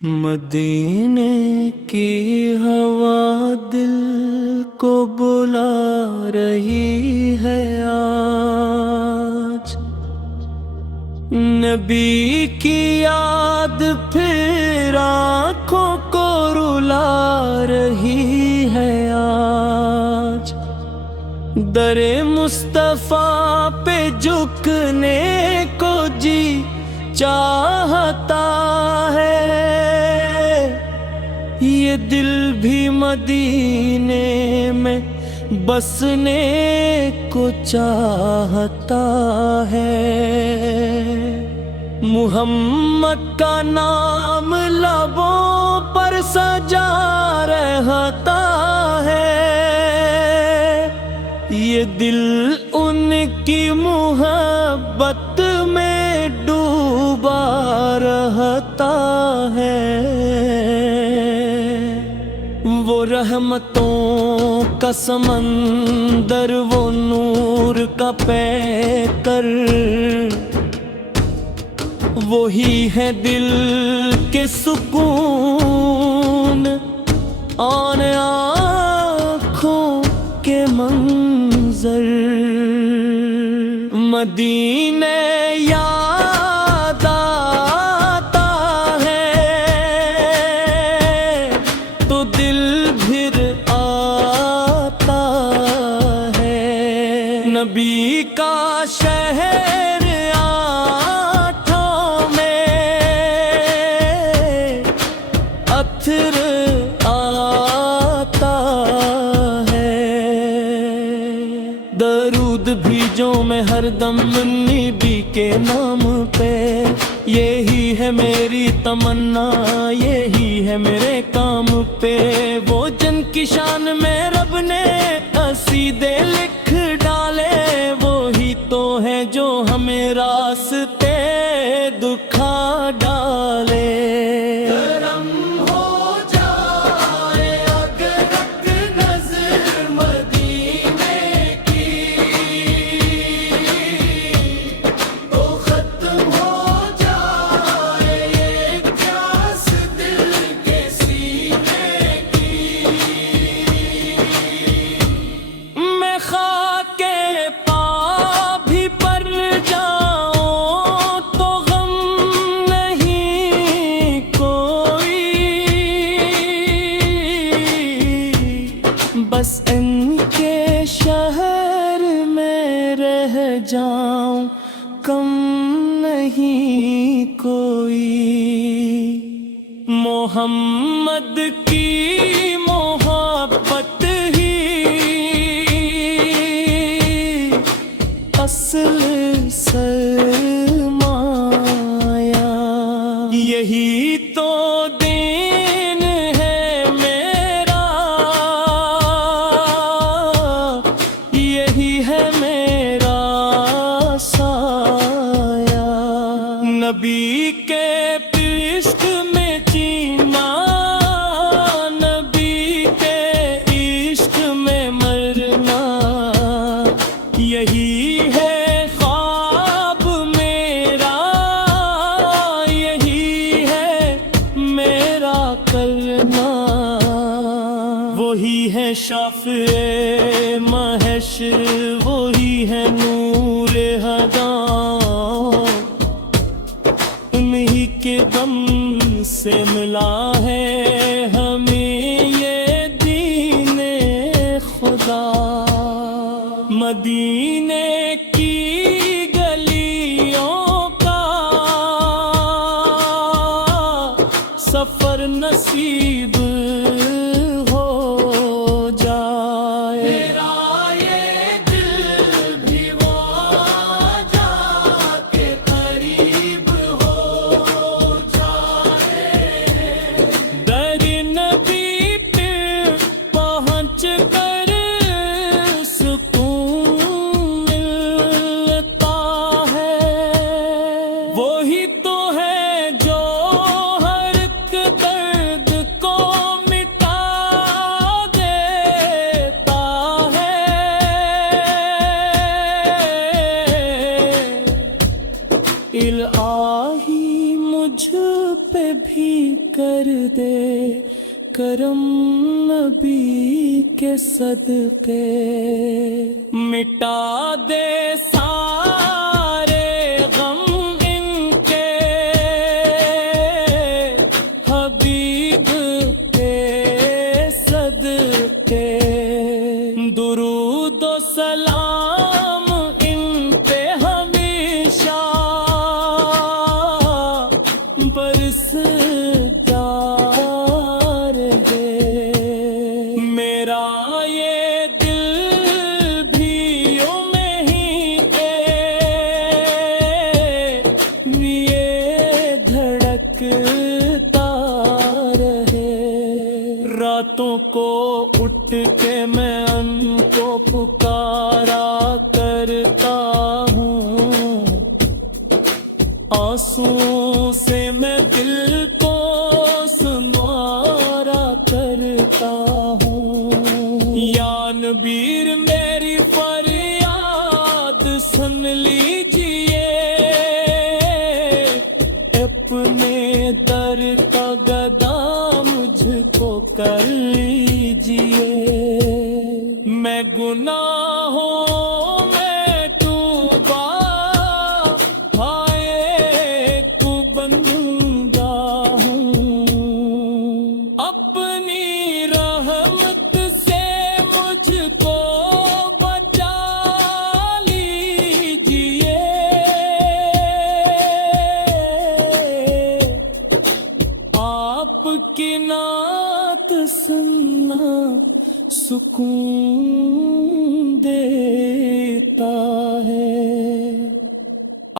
مدینے کی ہوا دل کو بلا رہی ہے آج، نبی کی یاد پھر آنکھوں کو رلا رہی ہے آج، در مصطفیٰ پہ جھکنے کو جی چاہتا ہے، یہ دل بھی مدینے میں بسنے کو چاہتا ہے، محمد کا نام لبوں پر سجا رہتا ہے، یہ دل ان کی محبت میں ڈوبا رہتا ہے، وہ رحمتوں کا سمندر، وہ نور کا پیکر، وہی ہے دل کے سکون آن آنکھوں کے منظر، مدینے یاد آتا ہے تو دل پھر آتا ہے، نبی کا شہر آنکھوں میں عطر آتا ہے، درود بھیجو میں ہر دم نبی کے نام پہ، یہی ہے میری تمنا، یہی ہے میرے کام پہ، وہ جن کی شان میں رب نے قصیدے لکھ ڈالے، وہی تو ہے جو ہمیں راستے دکھا ڈالے، کرم ہو جائے اگر رکھ نظر مدینے کی، تو ختم ہو جائے یہ پیاس دل کے سینے کی، میں خاک پا بھی پر جاؤں تو غم نہیں کوئی، بس ان کے شہر میں رہ جاؤں کم نہیں کوئی، محمد کی محبت ہی اصل سرمایہ، یہی تو دین ہے میرا، یہی ہے میرا سایہ، نبی کے عشق میں جینا، نبی کے عشق میں مرنا، یہی ہے خواب میرا، یہی ہے میرا کرنا، وہی ہے شافع محشر، وہی ہے نور ہدا، انہی کے دم سے ملا ہے ہمیں یہ دین خدا، مدینے کی گلیوں کا سفر نصیب ہو جائے، میرا یہ دل بھی وہ جا کے قریب ہو جائے، در نبی پہ پہنچ کر سکون ملتا ہے، وہی تو ہے جو ہر ایک درد کو مٹا کر دے کرم نبی کے صدقے، مٹا دے سارے غم ان کے حبیب کے صدقے، درود و سلام ان پہ ہمیشہ برستا رہے، میرا یہ دل بھی یوں میں ہی لیے دھڑکتا رہے، راتوں کو اٹھ کے میں ان کو پکارا کرتا ہوں، آنسوں سے میں دل کو سنوارا کرتا ہوں، یا نبی میری فریاد سن لیجئے، اپنے در کا گدا مجھ کو کر لیجئے، میں گناہوں میں توبہ ہائے تو بندہ ہوں، اپنی رحمت سے مجھ کو بچا لیجئے، آپ کی نعت سننا سکون